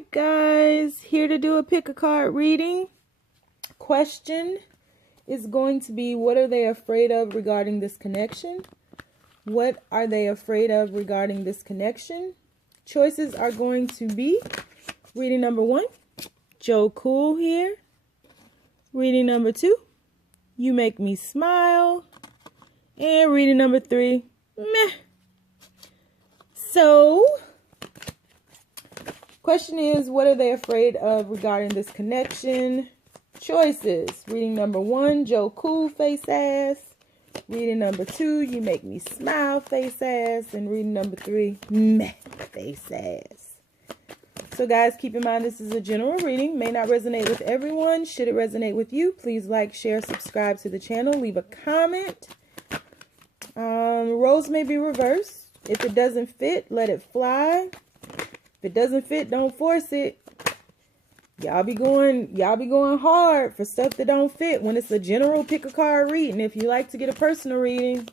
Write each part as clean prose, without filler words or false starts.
right, guys, here to do a pick a card reading. Question is going to be, what are they afraid of regarding this connection? What are they afraid of regarding this connection? Choices are going to be reading number 1, Joe Cool here. Reading number 2, You Make Me Smile. And reading number 3, Meh. So, question is, what are they afraid of regarding this connection? Choices. Reading number 1, Joe Cool face ass. Reading number 2, You Make Me Smile face ass. And reading number 3, Meh face ass. So guys, keep in mind this is a general reading. May not resonate with everyone. Should it resonate with you, please like, share, subscribe to the channel. Leave a comment. Roles may be reversed. If it doesn't fit, let it fly. If it doesn't fit, don't force it. Y'all be going hard for stuff that don't fit when it's a general pick a card reading. If you like to get a personal reading,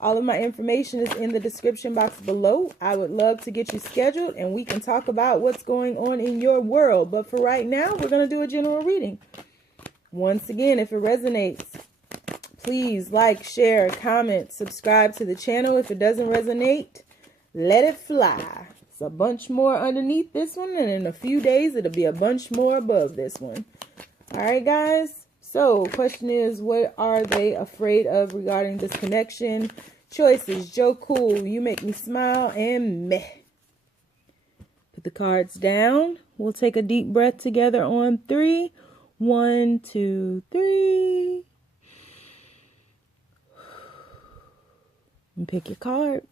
all of my information is in the description box below. I would love to get you scheduled and we can talk about what's going on in your world. But for right now, we're going to do a general reading. Once again, if it resonates, please like, share, comment, subscribe to the channel. If it doesn't resonate, let it fly. It's a bunch more underneath this one, and in a few days, it'll be a bunch more above this one. All right, guys? So, question is, what are they afraid of regarding this connection? Choices, Joe Cool, You Make Me Smile, and Meh. Put the cards down. We'll take a deep breath together on 3. 1, 2, 3. And pick your card.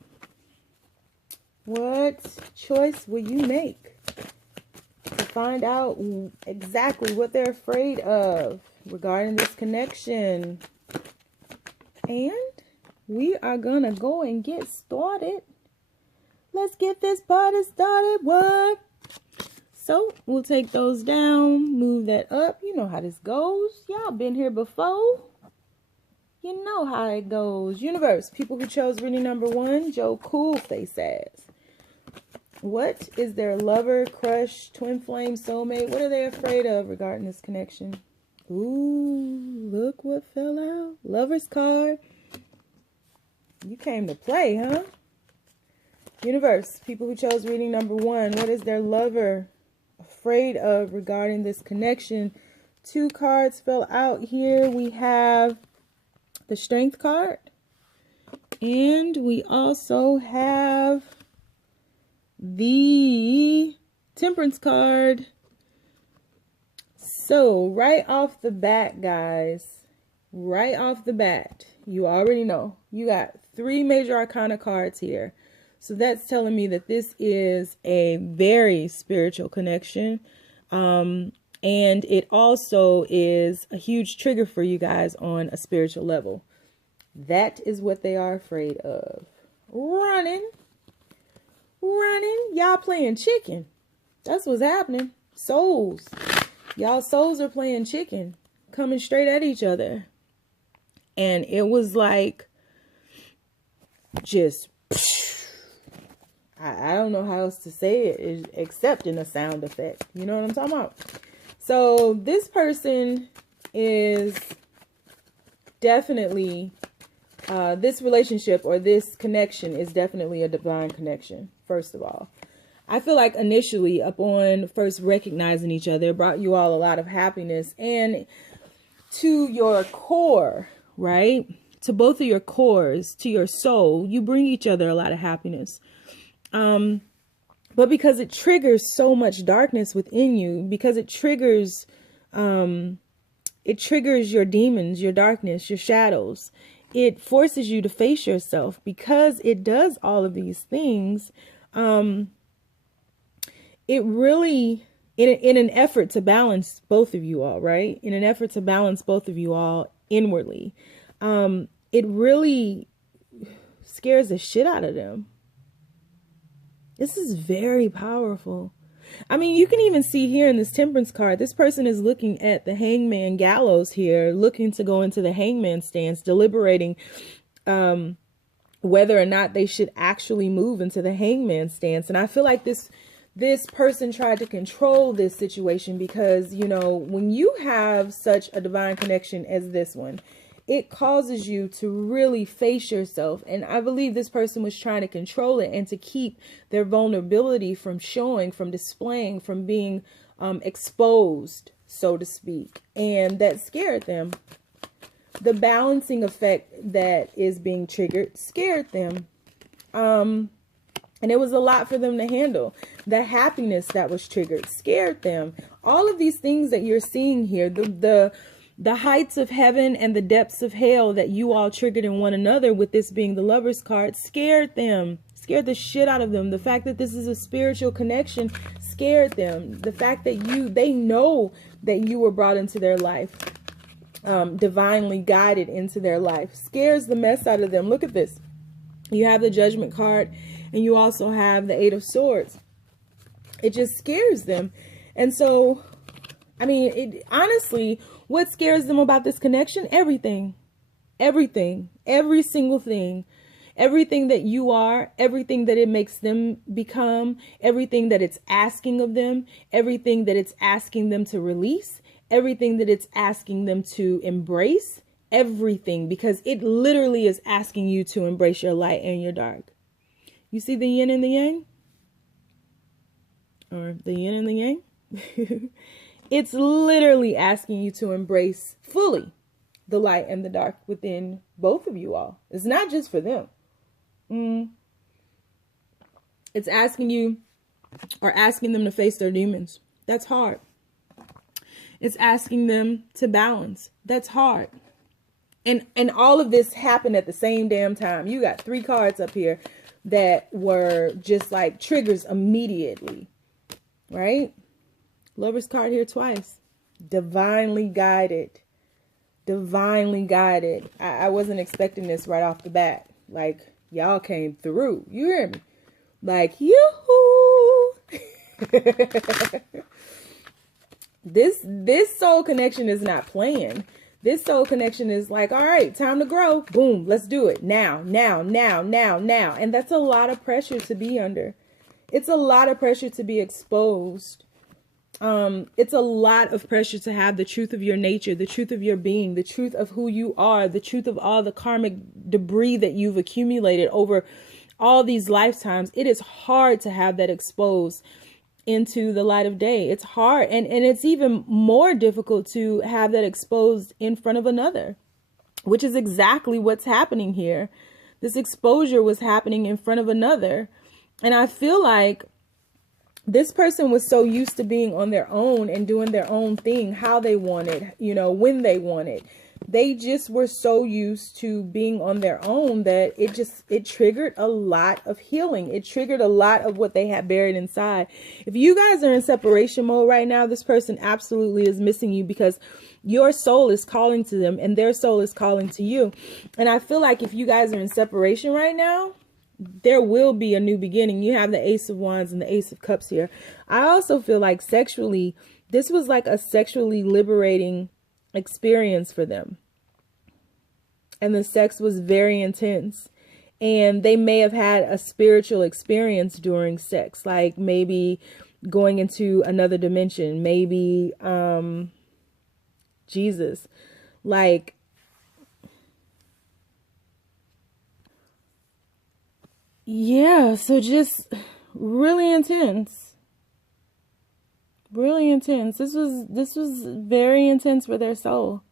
What choice will you make to find out exactly what they're afraid of regarding this connection? And we are going to go and get started. Let's get this party started. What? So we'll take those down, move that up. You know how this goes. Y'all been here before. You know how it goes. Universe, people who chose reading number 1, Joe Cool face ass. What is their lover, crush, twin flame, soulmate? What are they afraid of regarding this connection? Ooh, look what fell out. Lover's card. You came to play, huh? Universe, people who chose reading number 1, what is their lover afraid of regarding this connection? 2 cards fell out here. We have the Strength card. And we also have the Temperance card. So right off the bat, guys, right off the bat, you already know you got 3 major arcana cards here. So that's telling me that this is a very spiritual connection. And it also is a huge trigger for you guys on a spiritual level. That is what they are afraid of. Running. Y'all playing chicken. That's what's happening. Souls. Y'all souls are playing chicken. Coming straight at each other. And it was like, just, I don't know how else to say it except in a sound effect. You know what I'm talking about? So this person is definitely, this relationship or this connection is definitely a divine connection, first of all. I feel like initially, upon first recognizing each other, it brought you all a lot of happiness. And to your core, right? To both of your cores, to your soul, you bring each other a lot of happiness. But because it triggers so much darkness within you, because it triggers your demons, your darkness, your shadows. It forces you to face yourself. Because it does all of these things, it really, in an effort to balance both of you all, right? In an effort to balance both of you all inwardly, it really scares the shit out of them. This is very powerful. I mean, you can even see here in this Temperance card, this person is looking at the hangman gallows here, looking to go into the hangman stance, deliberating whether or not they should actually move into the hangman stance. And I feel like this this person tried to control this situation because, you know, when you have such a divine connection as this one, it causes you to really face yourself. And I believe this person was trying to control it and to keep their vulnerability from showing, from displaying, from being exposed, so to speak. And that scared them. The balancing effect that is being triggered scared them. And it was a lot for them to handle. The happiness that was triggered scared them. All of these things that you're seeing here, the heights of heaven and the depths of hell that you all triggered in one another, with this being the Lover's card, scared them. Scared the shit out of them. The fact that this is a spiritual connection scared them. The fact that they know that you were brought into their life, divinely guided into their life, scares the mess out of them. Look at this. You have the Judgment card, and you also have the Eight of Swords. It just scares them. And so, I mean, honestly, what scares them about this connection? Everything. Everything. Every single thing. Everything that you are. Everything that it makes them become. Everything that it's asking of them. Everything that it's asking them to release. Everything that it's asking them to embrace. Everything. Because it literally is asking you to embrace your light and your dark. You see the yin and the yang? Or the yin and the yang? It's literally asking you to embrace fully the light and the dark within both of you all. It's not just for them. It's asking you, or asking them to face their demons. That's hard. It's asking them to balance. That's hard. And all of this happened at the same damn time. You got 3 cards up here that were just like triggers immediately, right? Lover's card here twice. Divinely guided. Divinely guided. I wasn't expecting this right off the bat. Like, y'all came through. You hear me? Like, yoo-hoo. This soul connection is not playing. This soul connection is like, all right, time to grow. Boom, let's do it. Now. And that's a lot of pressure to be under. It's a lot of pressure to be exposed. It's a lot of pressure to have the truth of your nature, the truth of your being, the truth of who you are, the truth of all the karmic debris that you've accumulated over all these lifetimes. It is hard to have that exposed into the light of day. It's hard. And it's even more difficult to have that exposed in front of another, which is exactly what's happening here. This exposure was happening in front of another. And I feel like this person was so used to being on their own and doing their own thing, how they wanted, you know, when they wanted. They just were so used to being on their own that it triggered a lot of healing. It triggered a lot of what they had buried inside. If you guys are in separation mode right now, this person absolutely is missing you, because your soul is calling to them and their soul is calling to you. And I feel like if you guys are in separation right now, there will be a new beginning. You have the Ace of Wands and the Ace of Cups here. I also feel like sexually, this was like a sexually liberating experience for them. And the sex was very intense. And they may have had a spiritual experience during sex, like maybe going into another dimension, maybe Jesus, like yeah, so just really intense. Really intense. This was very intense for their soul.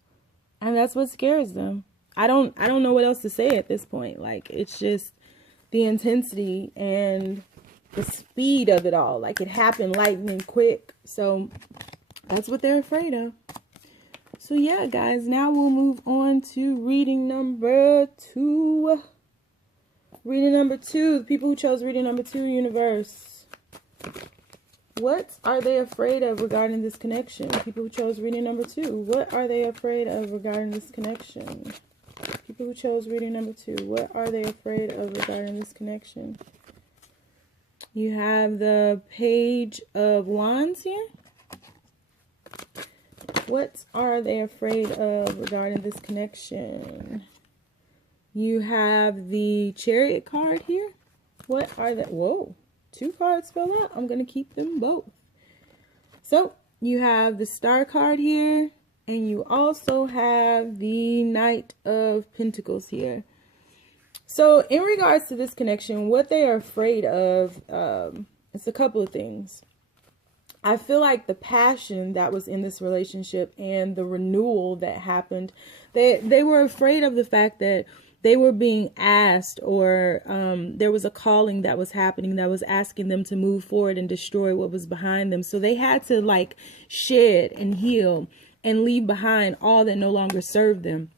And that's what scares them. I don't know what else to say at this point. Like, it's just the intensity and the speed of it all. Like, it happened lightning quick. So that's what they're afraid of. So yeah, guys, now we'll move on to reading number 2. Reading number 2, the people who chose reading number 2, universe. What are they afraid of regarding this connection? People who chose reading number 2, what are they afraid of regarding this connection? People who chose reading number 2, what are they afraid of regarding this connection? You have the Page of Wands here. What are they afraid of regarding this connection? You have the Chariot card here. What are the... Whoa. 2 cards fell out. I'm going to keep them both. So you have the Star card here, and you also have the Knight of Pentacles here. So in regards to this connection, what they are afraid of, it's a couple of things. I feel like the passion that was in this relationship and the renewal that happened, they were afraid of the fact that they were being asked, or there was a calling that was happening that was asking them to move forward and destroy what was behind them. So they had to like shed and heal and leave behind all that no longer served them.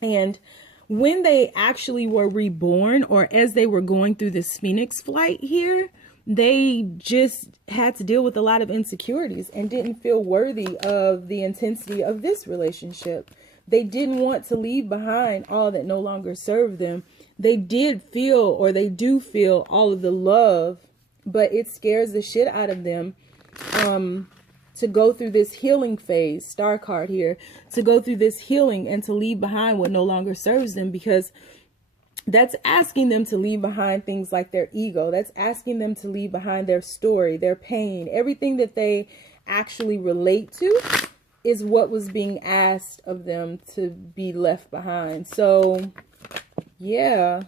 And when they actually were reborn, or as they were going through this Phoenix flight here, they just had to deal with a lot of insecurities and didn't feel worthy of the intensity of this relationship. They didn't want to leave behind all that no longer served them. They did feel, or they do feel, all of the love, but it scares the shit out of them to go through this healing phase, Star card here, to go through this healing and to leave behind what no longer serves them, because that's asking them to leave behind things like their ego. That's asking them to leave behind their story, their pain, everything that they actually relate to is what was being asked of them to be left behind. So, yeah.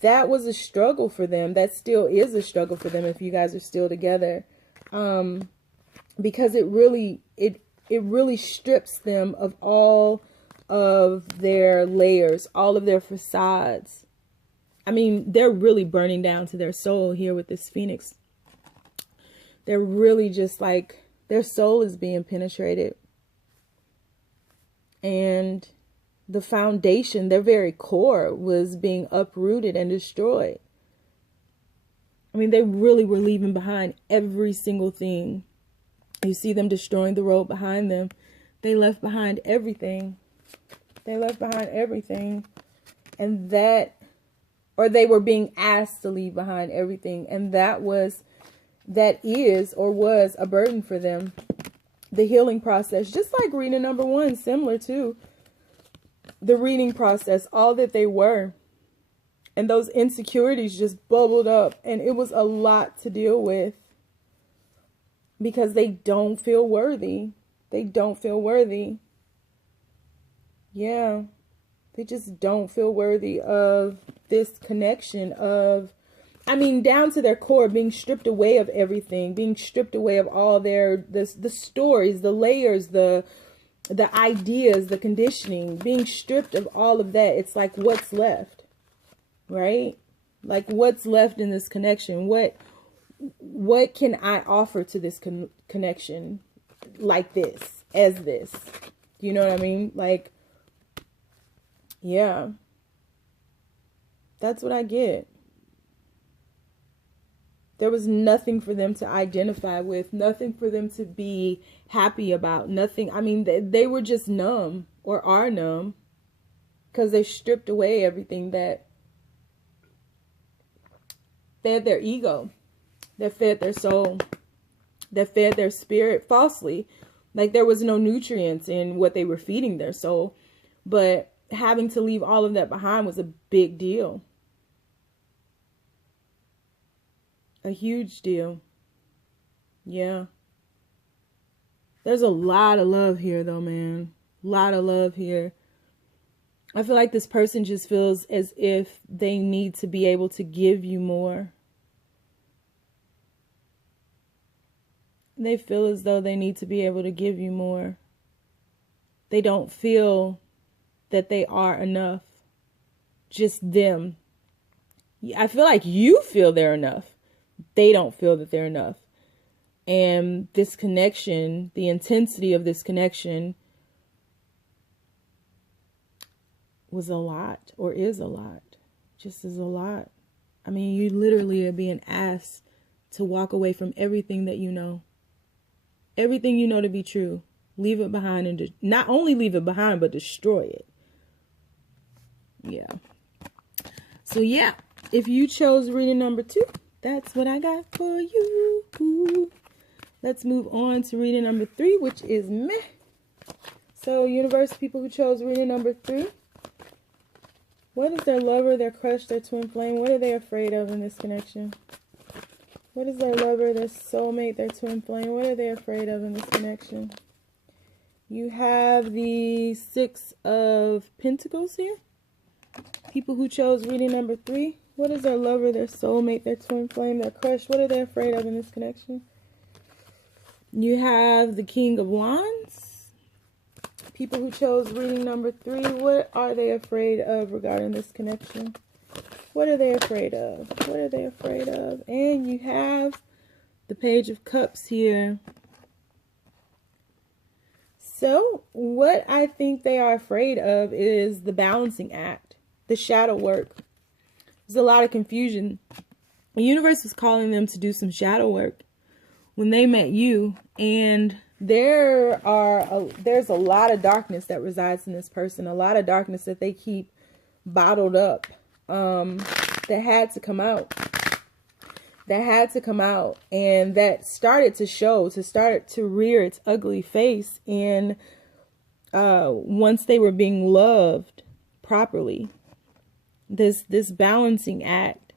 That was a struggle for them. That still is a struggle for them if you guys are still together. Because it really strips them of all of their layers, all of their facades. I mean, they're really burning down to their soul here with this Phoenix. They're really just like, their soul is being penetrated. And the foundation, their very core, was being uprooted and destroyed. I mean, they really were leaving behind every single thing. You see them destroying the road behind them. They left behind everything. They left behind everything. And that, or they were being asked to leave behind everything. And that is or was a burden for them. The healing process, just like reading number 1, similar to the reading process, all that they were. And those insecurities just bubbled up. And it was a lot to deal with. Because they don't feel worthy. They don't feel worthy. Yeah. They just don't feel worthy of this connection of, I mean, down to their core, being stripped away of everything, being stripped away of all the stories, the layers, the ideas, the conditioning, being stripped of all of that. It's like, what's left, right? Like, what's left in this connection? What can I offer to this connection like this, as this? Do you know what I mean? Like, yeah, that's what I get. There was nothing for them to identify with, nothing for them to be happy about, nothing. I mean, they were just numb, or are numb, because they stripped away everything that fed their ego, that fed their soul, that fed their spirit falsely. Like, there was no nutrients in what they were feeding their soul. But having to leave all of that behind was a big deal. A huge deal. Yeah. There's a lot of love here, though, man. A lot of love here. I feel like this person just feels as if they need to be able to give you more. They feel as though they need to be able to give you more. They don't feel that they are enough. Just them. I feel like you feel they're enough. They don't feel that they're enough. And this connection, the intensity of this connection was a lot, or is a lot. Just is a lot. I mean, you literally are being asked to walk away from everything that you know. Everything you know to be true. Leave it behind, and not only leave it behind, but destroy it. Yeah. So yeah, if you chose reading number 2, that's what I got for you. Let's move on to reading number 3, which is meh. So universe, people who chose reading number 3, What is their lover, their crush, their twin flame? What are they afraid of in this connection? What is their lover, their soulmate, their twin flame? What are they afraid of in this connection? You have the Six of Pentacles here. People who chose reading number 3. What is their lover, their soulmate, their twin flame, their crush? What are they afraid of in this connection? You have the King of Wands. People who chose reading number 3. What are they afraid of regarding this connection? What are they afraid of? What are they afraid of? And you have the Page of Cups here. So what I think they are afraid of is the balancing act, the shadow work. There's a lot of confusion. The universe was calling them to do some shadow work when they met you, and there's a lot of darkness that resides in this person, a lot of darkness that they keep bottled up, that had to come out. And that started to show, started to rear its ugly face in once they were being loved properly. This balancing act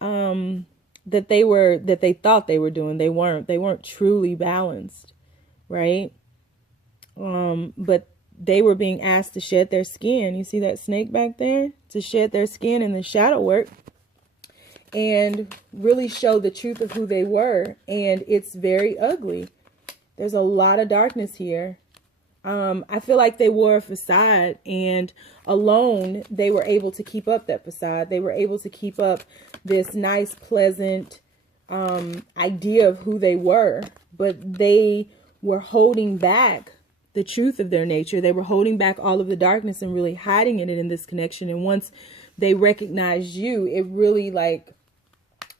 that they thought they were doing, they weren't truly balanced, right? But they were being asked to shed their skin. You see that snake back there? To shed their skin in the shadow work and really show the truth of who they were. And it's very ugly. There's a lot of darkness here. I feel like they wore a facade, and alone they were able to keep up that facade. They were able to keep up this nice, pleasant idea of who they were, but they were holding back the truth of their nature. They were holding back all of the darkness and really hiding it in this connection. And once they recognized you, it really like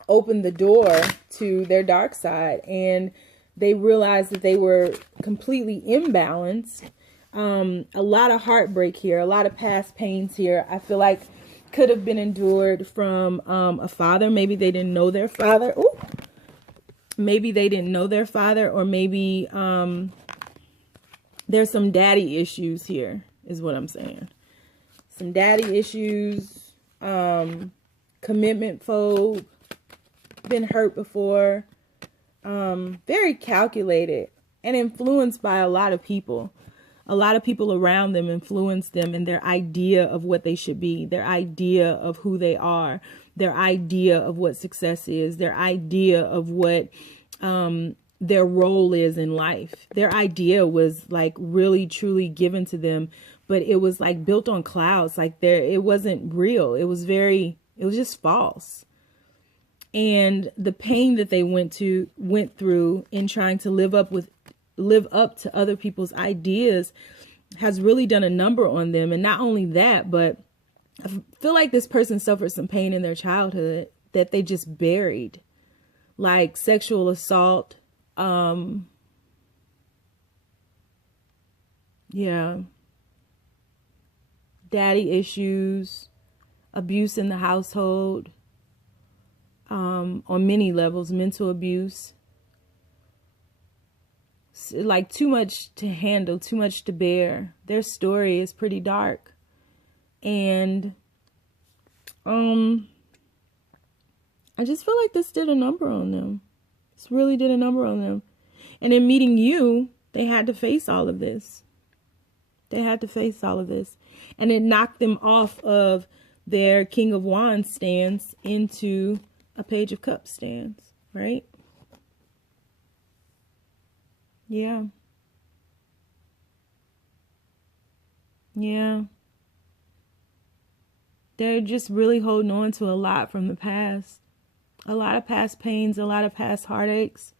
opened the door to their dark side, and they realized that they were completely imbalanced. A lot of heartbreak here, a lot of past pains here. I feel like could have been endured from a father. Maybe they didn't know their father. Ooh. Maybe they didn't know their father, or maybe there's some daddy issues here, is what I'm saying. Some daddy issues, commitment phobe, been hurt before. Very calculated and influenced by a lot of people. A lot of people around them influence them in their idea of what they should be, their idea of who they are, their idea of what success is, their idea of what their role is in life. Their idea was like really truly given to them, but it was like built on clouds. Like it wasn't real. It was just false. And the pain that they went through in trying to live up to other people's ideas has really done a number on them. And not only that, but I feel like this person suffered some pain in their childhood that they just buried, like sexual assault. Yeah. Daddy issues, abuse in the household. On many levels, mental abuse, like too much to handle, too much to bear. Their story is pretty dark, and I just feel like this did a number on them. This really did a number on them. And in meeting you, they had to face all of this. And it knocked them off of their King of Wands stance into a Page of Cups stance, right? Yeah. They're just really holding on to a lot from the past. A lot of past pains, a lot of past heartaches.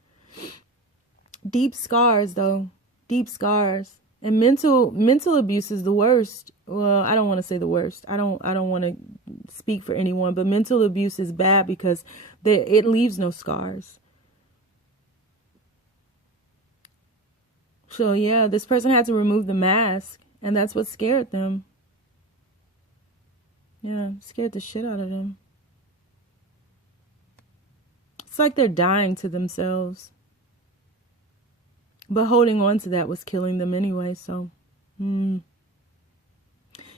Deep scars, though. Deep scars. And mental abuse is the worst. Well, I don't want to say the worst. I don't want to speak for anyone, but mental abuse is bad because it leaves no scars. So yeah, this person had to remove the mask, and that's what scared them. Yeah, scared the shit out of them. It's like they're dying to themselves. But holding on to that was killing them anyway, so.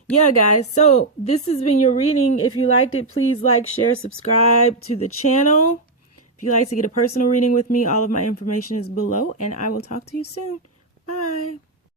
yeah, guys, so this has been your reading. If you liked it, please like, share, subscribe to the channel. If you'd like to get a personal reading with me, all of my information is below, and I will talk to you soon. Bye.